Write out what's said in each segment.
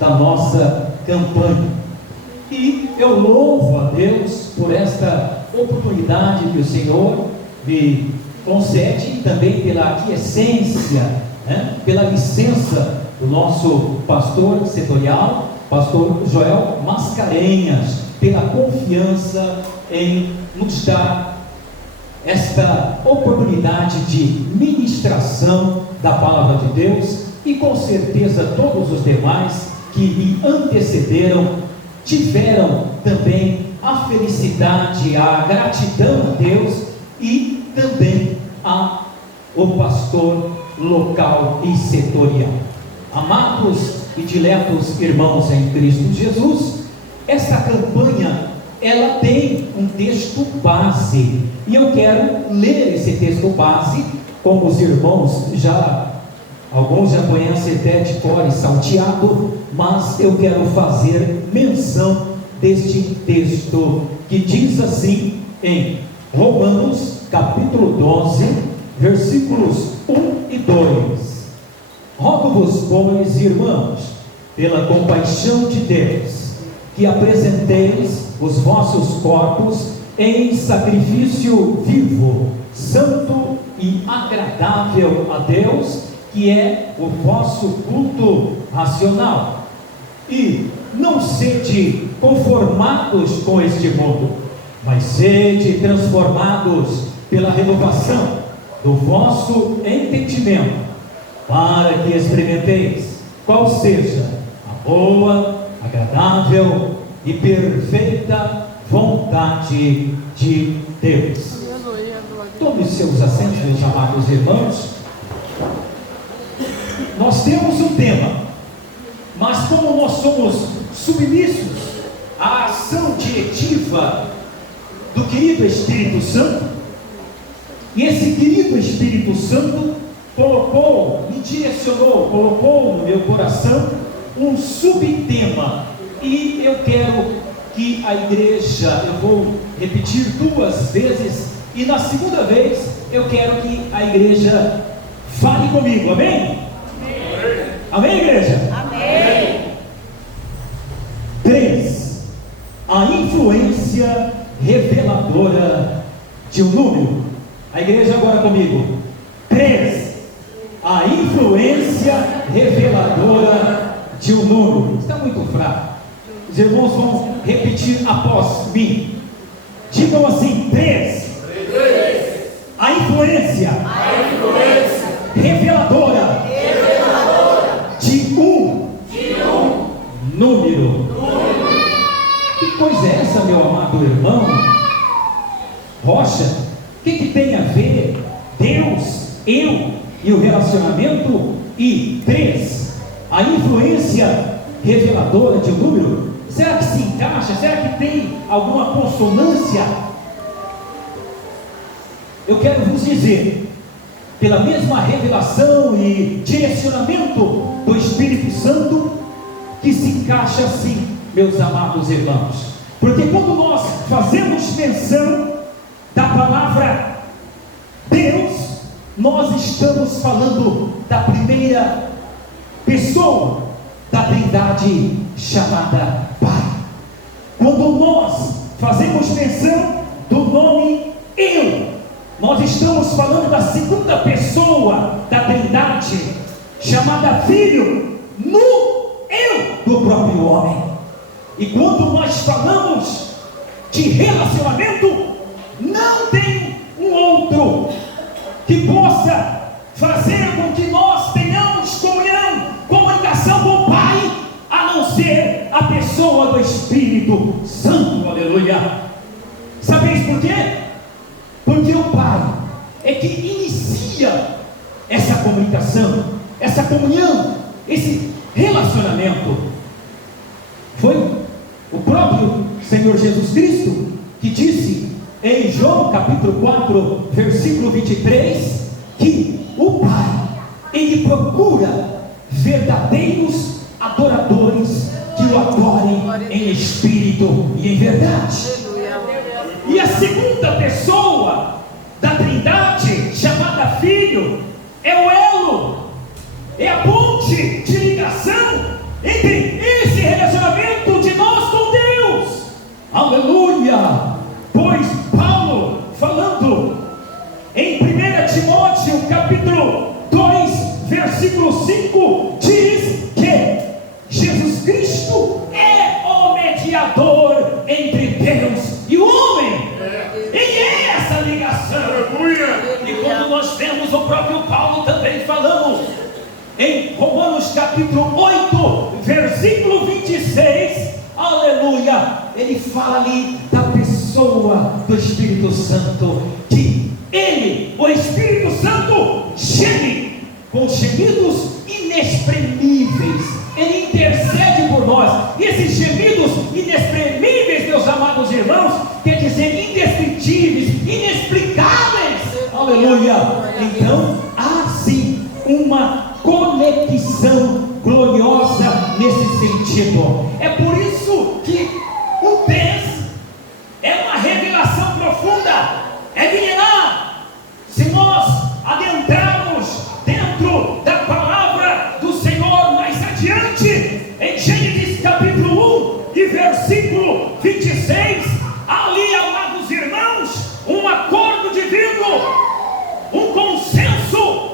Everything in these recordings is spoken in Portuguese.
da nossa campanha. E eu louvo a Deus por esta oportunidade que o Senhor me concede, e também pela aquiescência, pela licença do nosso pastor setorial, pastor Joel Mascarenhas, pela confiança em nos dar esta oportunidade de ministração da palavra de Deus, e com certeza todos os demais que me antecederam tiveram também a felicidade, a gratidão a Deus, e também o pastor local e setorial. Amados e diletos irmãos em Cristo Jesus, esta campanha ela tem um texto base, e eu quero ler esse texto base, como os irmãos alguns já conhecem até de cor e salteado, mas eu quero fazer menção deste texto, que diz assim em Romanos capítulo 12, versículos 1 e 2: Rogo-vos, pois, irmãos, pela compaixão de Deus, que apresenteis os vossos corpos em sacrifício vivo, santo e agradável a Deus, que é o vosso culto racional. E não sede conformados com este mundo, mas sede transformados pela renovação do vosso entendimento, para que experimenteis qual seja a boa, agradável e perfeita vontade de Deus. Tome seus assentos, meus amados irmãos. Nós temos um tema, mas como nós somos submissos à ação diretiva do querido Espírito Santo, e esse querido Espírito Santo me direcionou, colocou no meu coração um subtema, e eu quero que a igreja, eu vou repetir 2 vezes, e na segunda vez eu quero que a igreja fale comigo, amém? Amém, igreja? Amém. 3. A influência reveladora de um número. A igreja agora comigo. 3. A influência reveladora de um número. Está muito fraco. Os irmãos vão repetir após mim. Digam assim: 3. A influência reveladora de um número. Que coisa é essa, meu amado irmão Rocha? O que tem a ver Deus, eu e o relacionamento? E 3, a influência reveladora de um número. Será que se encaixa? Será que tem alguma consonância? Eu quero vos dizer, pela mesma revelação e direcionamento do Espírito Santo, que se encaixa assim, meus amados irmãos. Porque quando nós fazemos menção da palavra Deus, nós estamos falando da primeira pessoa da Trindade, chamada Pai. Quando nós fazemos menção do nome Eu, nós estamos falando da segunda pessoa da Trindade, chamada Filho, no Eu do próprio homem. E quando nós falamos de relacionamento, não tem um outro que possa fazer com que nós tenhamos comunicação com o Pai, a não ser a pessoa do Espírito Santo. Aleluia. Sabeis por quê? Porque o Pai é que inicia essa comunicação, essa comunhão, esse relacionamento. Foi o próprio Senhor Jesus Cristo que disse em João capítulo 4, versículo 23, que o Pai, Ele procura verdadeiros adoradores que o adorem em espírito e em verdade. E a segunda pessoa da Trindade, chamada Filho, é o elo, é a ponte de ligação entre capítulo 8, versículo 26, aleluia, ele fala ali da pessoa do Espírito Santo, que ele, o Espírito Santo, geme com gemidos inexprimíveis, ele intercede por nós. E esses gemidos inexprimíveis, meus amados irmãos, quer dizer indescritíveis, inexplicáveis, aleluia. Então há sim uma conexão gloriosa nesse sentido. É por isso que o TES é uma revelação profunda, é milenar. Se nós adentrarmos dentro da palavra do Senhor mais adiante, em Gênesis capítulo 1 e versículo 26, ali, amados irmãos, um acordo divino, um consenso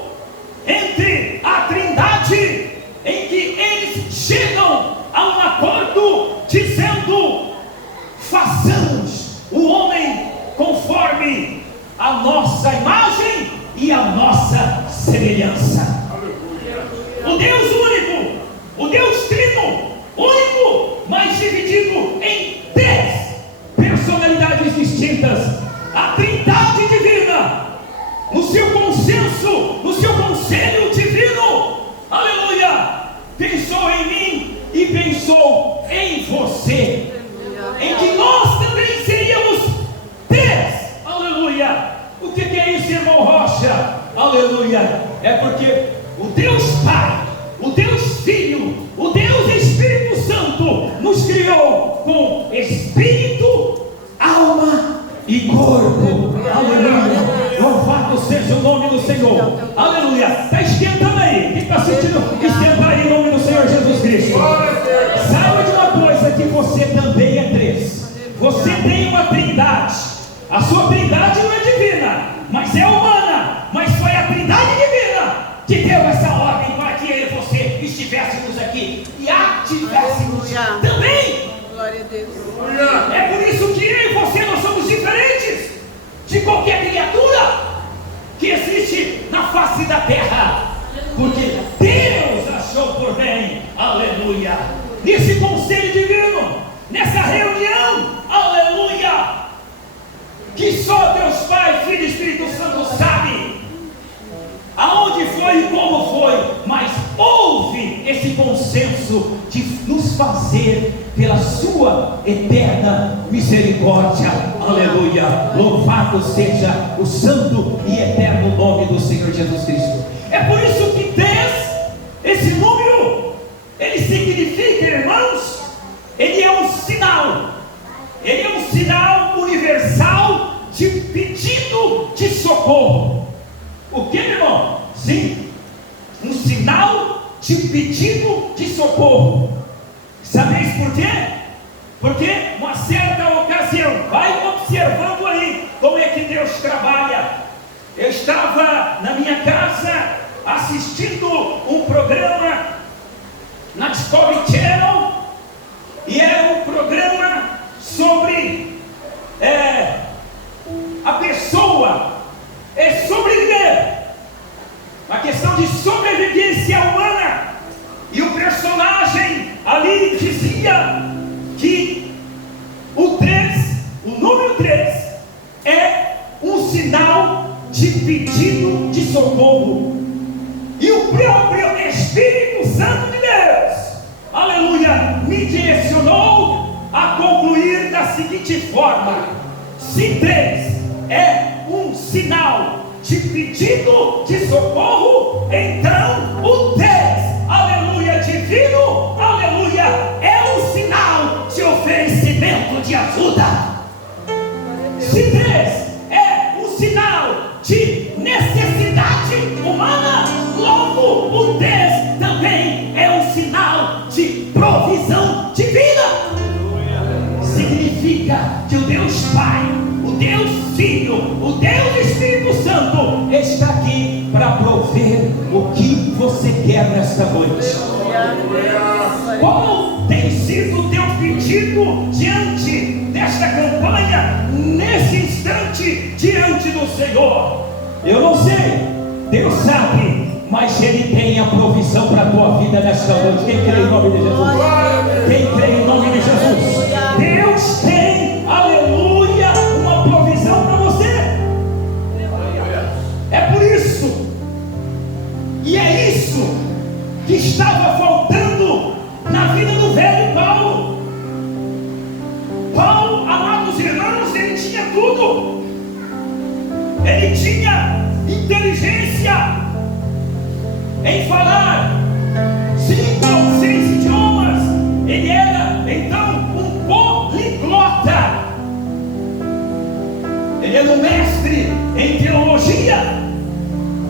entre a Trindade, em que eles chegam a um acordo dizendo: façamos o homem conforme a nossa imagem e a nossa semelhança. O Deus único, o Deus trino, único, mas dividido em 10 personalidades distintas. A Trindade divina, no seu consenso, no seu conselho divino, aleluia, pensou em mim e pensou em você, em que nós também seríamos 10, aleluia. O que é isso, irmão Rocha? Aleluia. É porque o Deus Pai, o Deus Filho, o Deus Espírito Santo nos criou com espírito, alma e corpo. Aleluia. Louvado seja o nome do Senhor. Aleluia. Está esquentando aí? Quem está sentindo esquentar aí em nome do Senhor Jesus Cristo? Saiba de uma coisa, que você também é 3. Você tem uma trindade. A sua trindade não é divina, mas é humana. Mas foi a trindade divina que deu essa ordem para que eu e você estivéssemos aqui e ativéssemos também. Glória a Deus. É por isso que eu e você, nós somos diferentes de qualquer criatura que existe na face da terra, porque Deus achou por bem, aleluia, nesse conselho divino, nessa reunião, aleluia, que só Deus Pai, Filho e Espírito Santo sabe aonde foi e como foi, mas houve esse consenso de nos fazer pela sua eterna misericórdia, aleluia. Louvado seja o santo e eterno nome do Senhor Jesus Cristo. É por isso que 10, esse número, ele significa, irmãos, ele é um sinal, ele é um sinal universal de pedido de socorro. O que, meu irmão? Sim, um sinal de pedido de socorro. Sabeis por quê? Porque uma certa ocasião, vai observando aí como é que Deus trabalha. Eu estava na minha casa assistindo um programa na Discovery Channel, e era um programa sobre a pessoa sobreviver, a questão de sobrevivência humana. E o personagem ali dizia que o número 3 é um sinal de pedido de socorro. E o próprio Espírito Santo de Deus, aleluia, me direcionou a concluir da seguinte forma: se 3 é um sinal de pedido de socorro, então o 10, aleluia, divino, aleluia, é um sinal de oferecimento de ajuda. Se 3 é um sinal de necessidade humana, logo o 10 também é um sinal de provisão divina. Significa que o Deus Pai, o Deus Filho, o Deus Espírito Santo está aqui para prover o que você quer nesta noite. Qual tem sido o teu pedido diante desta campanha, nesse instante, diante do Senhor? Eu não sei, Deus sabe, mas Ele tem a provisão para a tua vida nesta noite. Quem crê em nome de Jesus? Quem crê em nome de Jesus? Deus tem, aleluia, uma provisão para você. É por isso, e é isso que estava faltando na vida do velho Paulo. Paulo, amados irmãos, ele tinha tudo. Ele tinha inteligência em falar 5 ou 6 idiomas. Ele era então um poliglota. Ele era um mestre em teologia,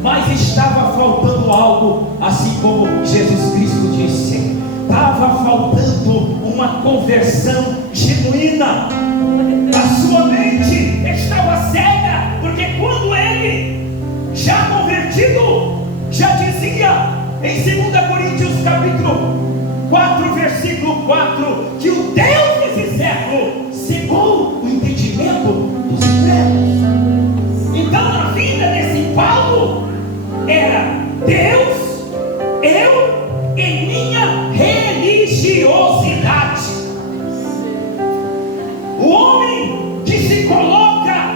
mas estava faltando algo, assim como Jesus Cristo disse. Estava faltando uma conversão genuína. A sua mente estava cega, porque quando ele, já convertido, já dizia em 2 Coríntios capítulo 4, versículo 4, que o Deus desse século cegou o entendimento dos incrédulos. Então a vida desse Paulo era Deus, eu e minha religiosidade. O homem que se coloca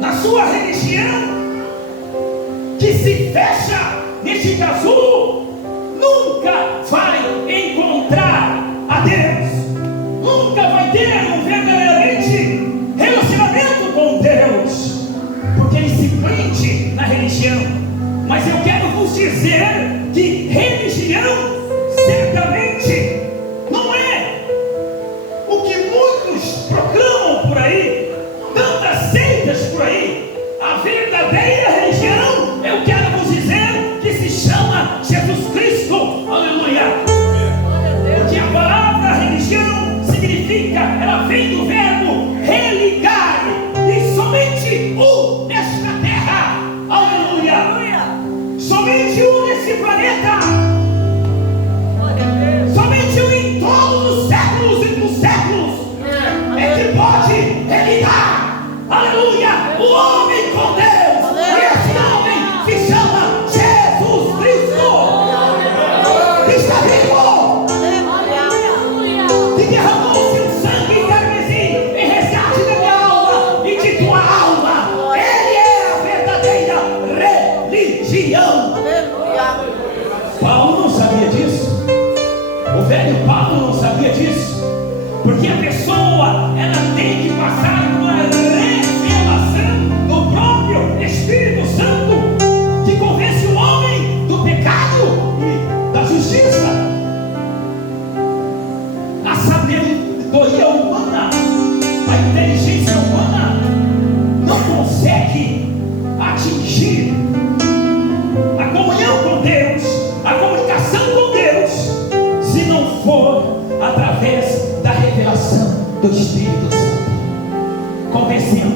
na sua religião, que se fecha neste casulo, nunca vai encontrar a Deus, nunca vai ter um verdadeiramente relacionamento com Deus, porque ele se prende na religião. Mas eu quero vos dizer que religião certamente não é o que muitos proclamam por aí, tantas seitas por aí. A verdadeira religião, eu quero vos dizer que se chama Jesus Cristo. Aleluia! Porque a palavra religião significa, ela vem do verbo religar, e somente um nesta terra, aleluia, somente um nesse planeta, somente um em todos os séculos e dos séculos é que pode religar, aleluia, o homem com Deus. E esse homem se chama Jesus Cristo, que está vivo, que derramou seu sangue carmesim em resgate da minha alma e de tua alma. Ele é a verdadeira religião. Paulo não sabia disso. O velho Paulo não sabia disso, porque a pessoa, ela tem que passar por uma revelação do próprio Espírito Santo, que convence o homem do pecado e da justiça. A sabedoria humana, a inteligência humana não consegue atingir a comunhão com Deus, a comunicação com Deus, se não for através da revelação do Espírito Santo, convencendo: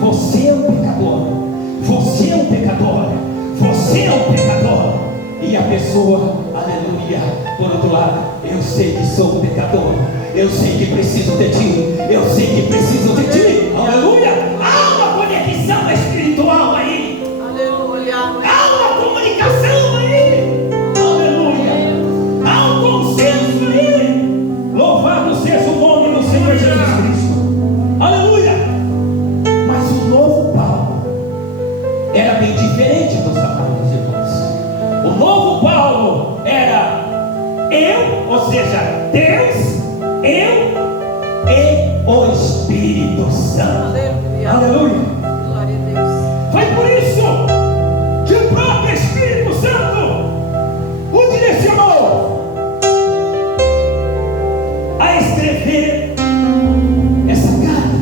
você é um pecador, você é um pecador, você é um pecador. E a pessoa, aleluia, por outro lado: eu sei que sou um pecador, eu sei que preciso de ti, eu sei que preciso de ti, aleluia. Há uma conexão espiritual aí, aleluia. Há uma comunicação aí, aleluia. Há um consenso aí. Louvado seja o nome do Senhor Jesus Cristo, aleluia. Mas o novo Paulo era bem diferente dos amados irmãos. O novo Paulo era eu, ou seja, Deus, eu e o Espírito Santo. Aleluia. Glória a Deus. Foi por isso que o próprio Espírito Santo o direcionou a escrever essa carta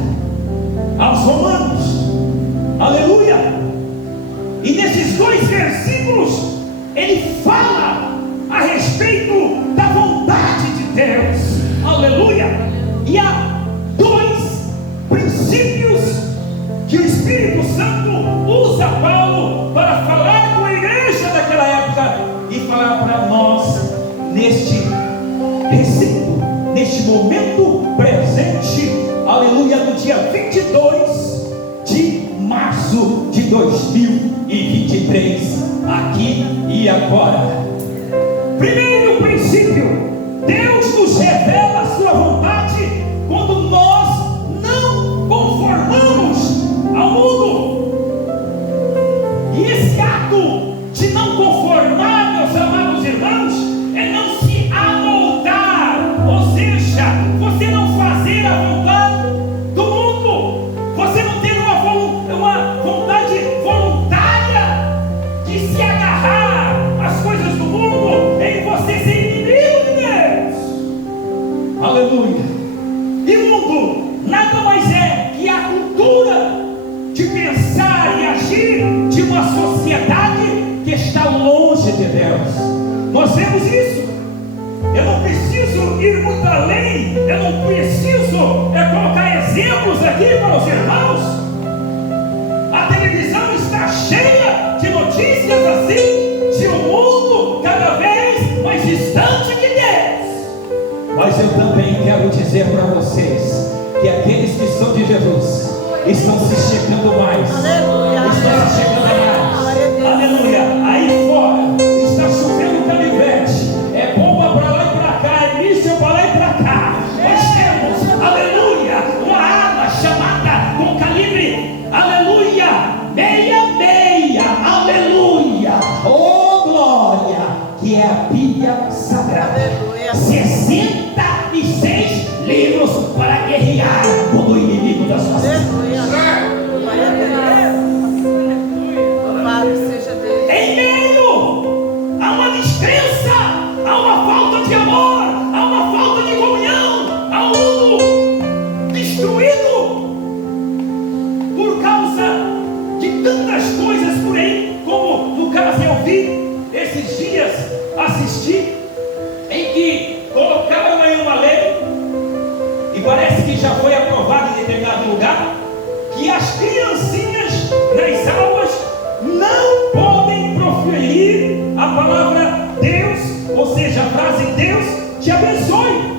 aos Romanos. Aleluia. E nesses 2 versículos ele fala a respeito da vontade de Deus. Aleluia. E há 2 princípios que o Espírito Santo usa Paulo para falar com a igreja daquela época e falar para nós neste recinto, neste momento presente, aleluia, no dia 22 de março de 2023. aqui e agora. Primeiro princípio: Deus nos revela a sua vontade quando nós não conformamos ao mundo. E esse ato de não conformar, meus amados irmãos, é não se amoldar, ou seja, você não fazer a vontade do mundo, você não ter uma vontade voluntária de se agarrar às coisas do mundo, em você ser inimigo de Deus. Aleluia. E o mundo nada mais é que a cultura de pensar e agir de uma sociedade que está longe de Deus. Nós vemos isso. Eu não preciso ir muito além, eu não preciso colocar exemplos aqui para os irmãos. A televisão está cheia de notícias assim, de um mundo cada vez mais distante de Deus. Mas eu também quero dizer para vocês que aqueles que são de Jesus estão se chegando mais. Aleluia. Estão se chegando mais. Aleluia. Aí fora está chovendo canivete, é bomba para lá e para cá, é míssil para lá e para cá. Nós temos, aleluia, uma arma chamada com calibre, aleluia, 66, aleluia, oh glória, que é a Bíblia Sagrada. Aleluia. 66 livros para guerrear contra o inimigo das nossas vidas. Louvado seja Deus. Em meio a uma descrença, a uma falta de amor, a uma falta de comunhão, a um mundo destruído por causa de tantas coisas por aí, como no caso eu vi esses dias, assisti, em que colocaram aí uma lei, e parece que já foi aprovado em determinado lugar, que as criancinhas nas aulas não podem proferir a palavra Deus, ou seja, a frase Deus te abençoe.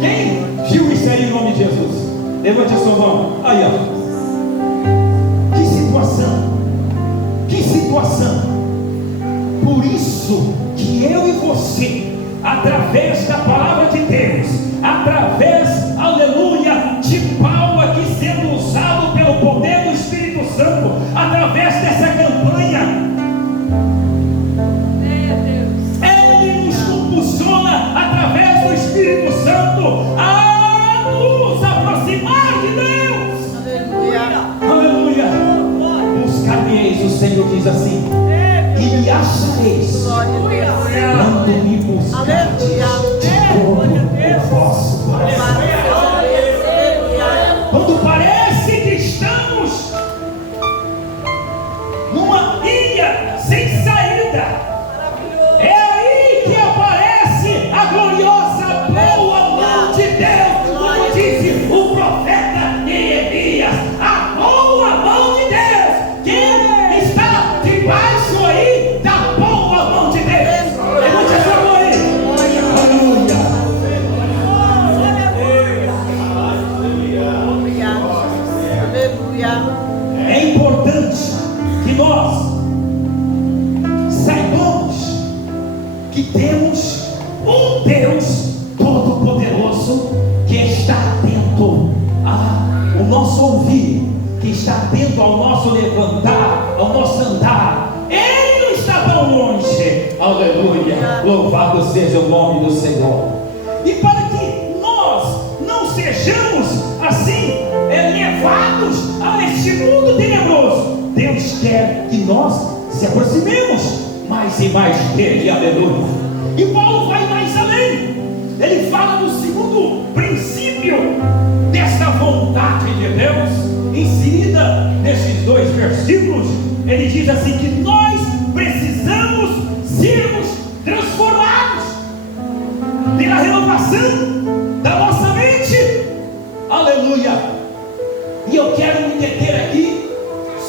Quem viu isso aí em nome de Jesus? Levante a sua mão. Aí, ó. Que situação. Que situação. Por isso que eu e você, através da palavra de Deus, através, aleluia, de Paulo aqui sendo usado pelo poder do Espírito Santo, através dessa campanha, ele nos compulsiona, através do Espírito Santo, a nos aproximar de Deus. Aleluia. Aleluia. Buscar-me-eis, o Senhor diz assim, e me achareis Glória a Deus. quando me buscardes de todo o vosso coração. Quando parece que estamos numa ilha sem saída, é aí que aparece a gloriosa boa mão de Deus, como disse o profeta Neemias, a boa mão de Deus, que está debaixo aí da boa mão de Deus. Levante a sua mão aí. Aleluia. É importante que nós saibamos que temos um Deus Todo-Poderoso que está atento ao nosso ouvir, que está atento ao nosso levantar, ao nosso andar. Ele não está tão longe. Aleluia. Louvado seja o nome do Senhor. E para que nós não sejamos assim levados a este mundo tenebroso, Deus quer que nós se aproximemos mais e mais dele. Aleluia. E Paulo vai mais além. Ele fala no segundo princípio desta vontade de Deus, inserida nesses dois versículos. Ele diz assim, que nós precisamos sermos transformados pela renovação da nossa mente. Aleluia. E eu quero me deter aqui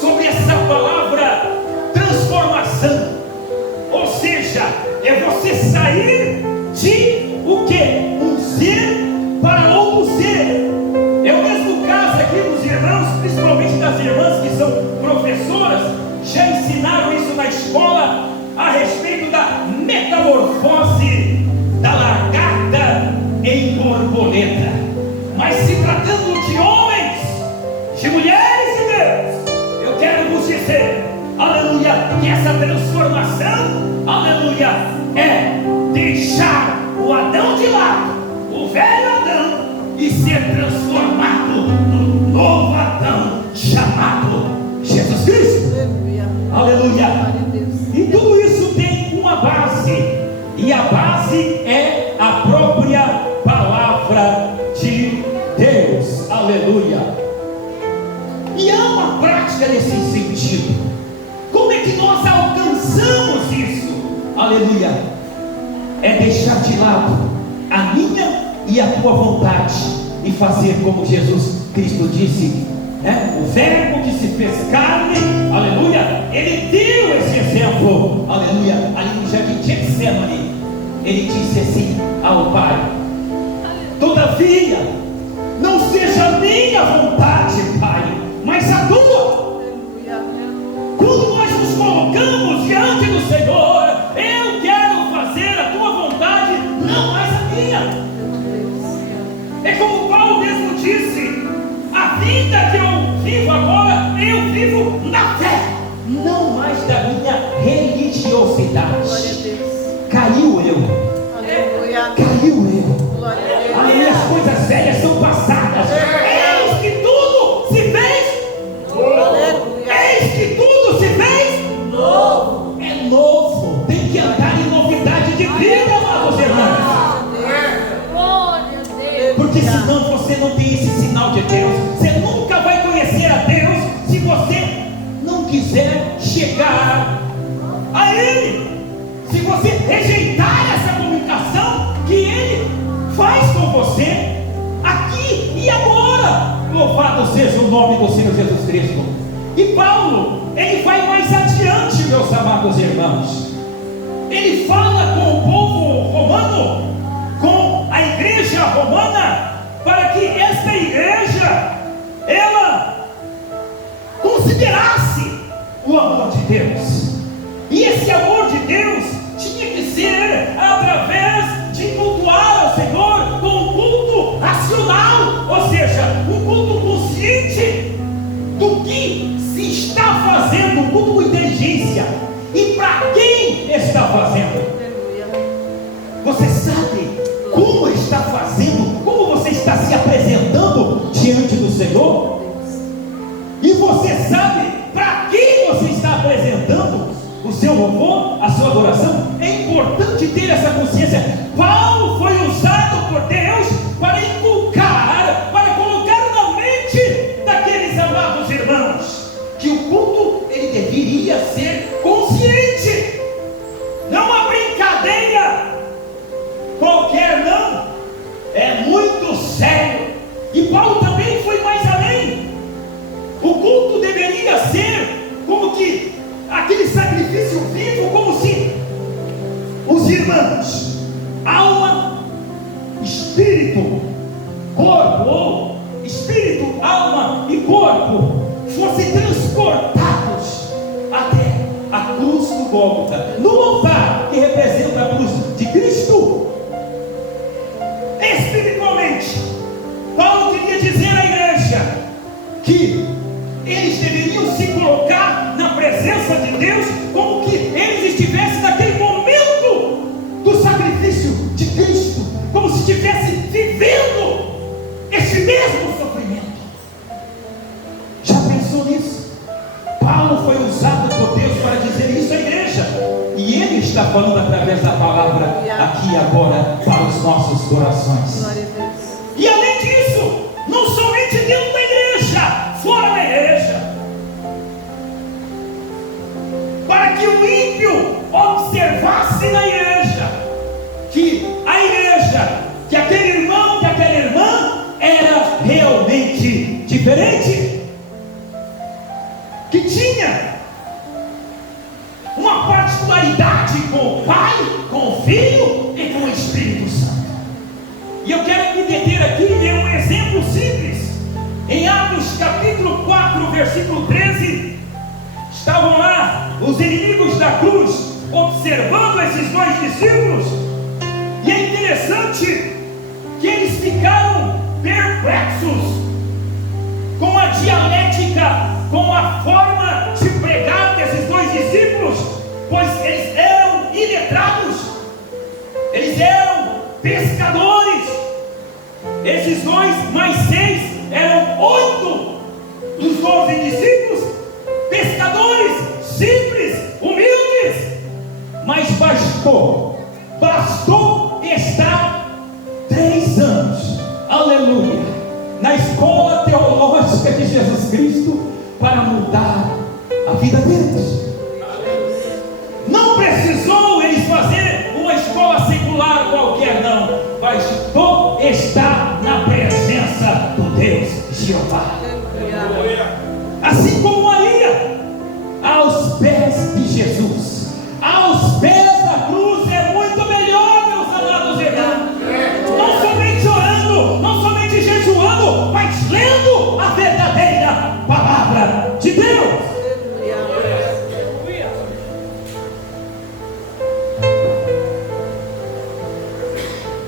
sobre essa palavra transformação. Ou seja, é você sair de o que? Um ser para outro ser. É o mesmo caso aqui dos irmãos, principalmente das irmãs que são professoras. e ser transformado no novo Adão chamado Jesus Cristo. Aleluia. Aleluia. Glória a Deus. E tudo isso tem uma base, e a base é a própria palavra de Deus. Aleluia. E há uma prática nesse sentido. Como é que nós alcançamos isso? Aleluia. É deixar de lado a minha e a tua vontade e fazer como Jesus Cristo disse, né? O verbo que se fez carne, aleluia, ele deu esse exemplo, aleluia, ali no jardim de Getsemane. Ele disse assim ao Pai: todavia, não seja a minha vontade, Pai, mas a tua. Aleluia. Quando nós nos colocamos diante do Senhor, eu quero fazer a tua vontade, não mais a minha. É como Paulo mesmo disse: a vida que eu vivo agora, eu vivo na fé, não mais da minha religiosidade. Glória a Deus. Caiu eu, Aleluia. caiu eu. Glória a Deus. Aí as coisas velhas são passadas. Eis que tudo se fez. Aleluia. Eis que tudo se fez Novo. é novo. Tem que andar em novidade de vida, amados irmãos. Glória a Deus. Porque senão você não tem esse sinal de Deus. Você nunca vai conhecer a Deus se você não quiser chegar a Ele. Se você rejeitar essa comunicação que Ele faz com você aqui e agora. Louvado seja o nome do Senhor Jesus Cristo. E Paulo, ele vai mais adiante, meus amados irmãos. Ele fala com o povo romano, com a igreja romana, para que esta igreja, ela considerasse o amor de Deus. E esse amor de Deus tinha que ser através de cultuar ao Senhor com um culto racional, ou seja, um culto consciente do que se está fazendo, um culto com inteligência, e para quem está fazendo. Aleluia. Você sabe como está fazendo, como você está se apresentando diante do Senhor? E você sabe para quem você está apresentando o seu louvor, a sua adoração? É importante ter essa consciência. Paulo foi usado por Deus para inculcar, para colocar na mente daqueles amados irmãos que o culto ele deveria ser consciente, não uma brincadeira qualquer, não. É muito sério. E Paulo também foi mais além. O culto deveria ser como que aquele sacrifício vivo, como se os irmãos, alma, espírito, corpo, ou espírito, alma e corpo, fossem transportados até a cruz do Gólgota, no altar que representa a cruz de Cristo. Espiritualmente, Paulo queria dizer à igreja que eles deveriam se colocar na presença de Deus como que eles estivessem naquele momento do sacrifício de Cristo, como se estivessem vivendo esse mesmo sofrimento. Já pensou nisso? Paulo foi usado por Deus para dizer isso à igreja, e ele está falando através da palavra aqui e agora para os nossos corações. Glória a Deus. E além disso, não somente dentro da igreja, fora da igreja, para que o ímpio observasse na igreja que a igreja, que aquele irmão, que aquela irmã era realmente diferente, que tinha uma particularidade com o Pai, com o Filho e com o Espírito Santo. E eu quero me deter aqui e ler um exemplo simples. Em Atos capítulo 4, versículo 13, estavam lá os inimigos da cruz observando esses dois discípulos, e é interessante que eles ficaram perplexos com a dialética, com a forma de pregar desses dois discípulos, pois eles eram iletrados, eles eram pescadores, Esses 2 mais 6 eram 8 dos 12 discípulos, pescadores simples, humildes. Mas bastou estar 3 anos, aleluia, na escola teológica de Jesus Cristo para mudar a vida deles. Não precisou eles fazer uma escola secular qualquer, não. Bastou estar na presença do Deus Jeová. Assim como Maria, aos pés de Jesus, aos pés da cruz, é muito melhor, meus amados irmãos. Não somente orando, não somente jejuando, mas lendo a verdadeira palavra de Deus.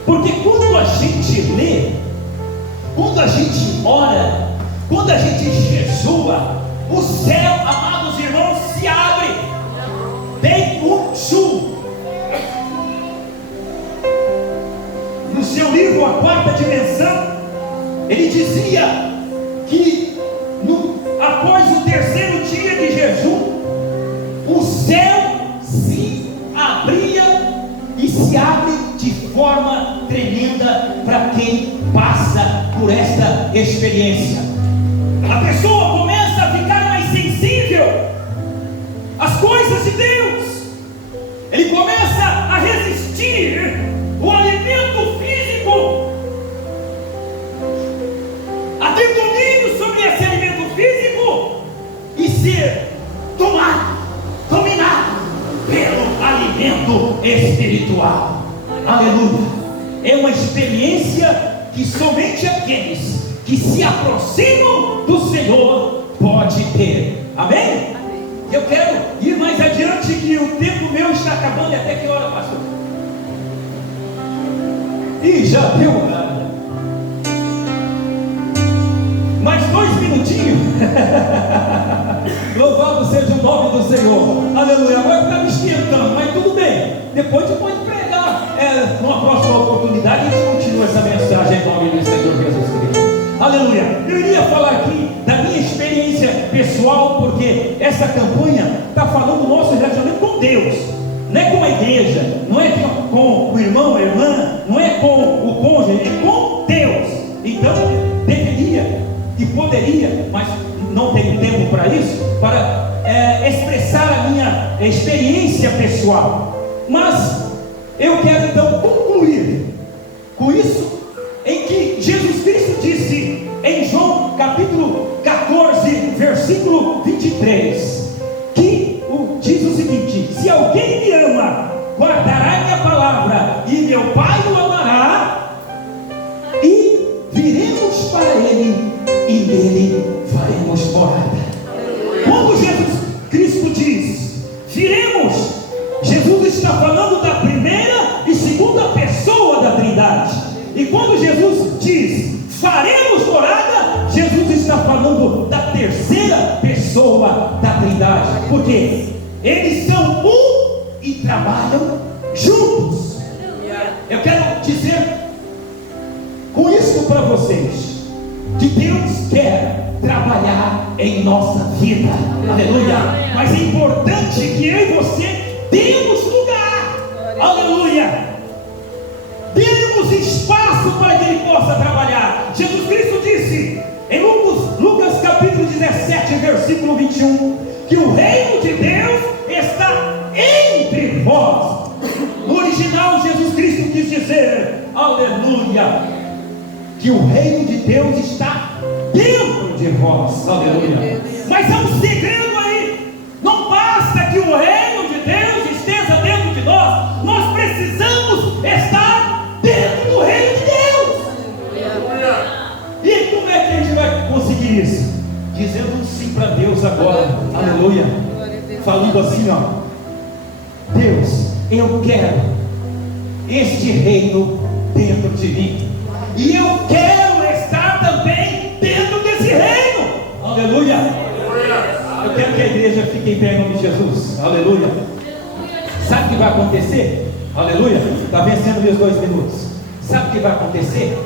Porque quando a gente lê, quando a gente ora, quando a gente jejua, o céu, amados irmãos, se abre. Tem um chu. No seu livro A Quarta Dimensão, ele dizia que após o 3º dia de jejum, o céu se abria e se abre de forma tremenda para quem passa por esta experiência. A pessoa começa a ficar mais sensível às coisas de Deus. Ele começa a resistir o alimento físico, a ter domínio sobre esse alimento físico e ser dominado pelo alimento espiritual. Aleluia. É uma experiência que somente aqueles que se aproximam do Senhor pode ter. Amém? Eu quero ir mais adiante, que o tempo meu está acabando. E até que hora, pastor? Ih, já deu nada. Mais 2 minutinhos. Louvado seja o nome do Senhor. Aleluia. Agora está me esquentando, mas tudo bem. Depois você pode pregar. Numa próxima oportunidade a gente continua essa mensagem em nome do Senhor Jesus Cristo. Aleluia. Eu iria falar aqui da minha experiência pessoal, porque essa campanha está falando do nosso relacionamento com Deus. Não é com a igreja, não é com o irmão, a irmã, não é com o cônjuge, é com Deus. Então, deveria e poderia, mas não tenho tempo para isso, para expressar a minha experiência pessoal. Mas eu quero então concluir com isso, em que Jesus Cristo disse em João capítulo 14, versículo 23, que diz o seguinte: se alguém me ama, guardará minha palavra, e meu Pai o amará, e viremos para ele, e nele faremos morada. Quando Jesus Cristo diz viremos, Jesus está falando da primeira e segunda pessoa da Trindade. E quando Jesus diz faremos morada, Jesus está falando da terceira pessoa da Trindade, porque eles são um e trabalham juntos. Eu quero dizer com isso para vocês, que Deus quer trabalhar em nossa vida. Aleluia. Mas é importante que eu e você demos lugar. Aleluia. Demos espaço para que Ele possa trabalhar. Jesus Cristo disse em Lucas capítulo 17, versículo 21, que o reino de Deus está entre vós. No original, Jesus Cristo quis dizer, aleluia, que o reino de Deus está dentro de vós. Aleluia. Mas há um segredo aí. Não basta que o reino de Deus esteja dentro de nós, nós precisamos estar dentro do reino de Deus. E como é que a gente vai conseguir isso? Dizendo sim para Deus agora. Aleluia. Falando assim, ó: Deus, eu quero este reino dentro de mim, e eu quero estar também dentro desse reino. Aleluia. Eu quero que a igreja fique em pé em nome de Jesus. Aleluia. Sabe o que vai acontecer? Aleluia. Está vencendo meus 2 minutos. Sabe o que vai acontecer?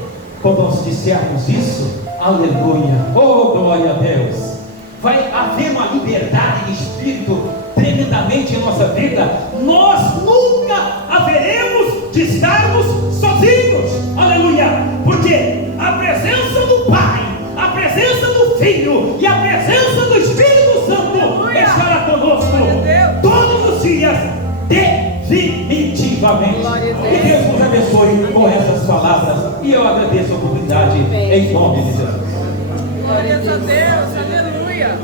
quando nós dissermos isso, aleluia, oh glória a Deus, vai haver uma liberdade de espírito tremendamente em nossa vida. Nós nunca haveremos de estarmos sozinhos, aleluia, porque a presença do Pai, a presença do Filho e a presença do Espírito Santo estará conosco todos os dias, definitivamente. Que Deus nos abençoe com essas palavras, e eu agradeço a oportunidade em nome de Jesus. Glória a Deus, aleluia.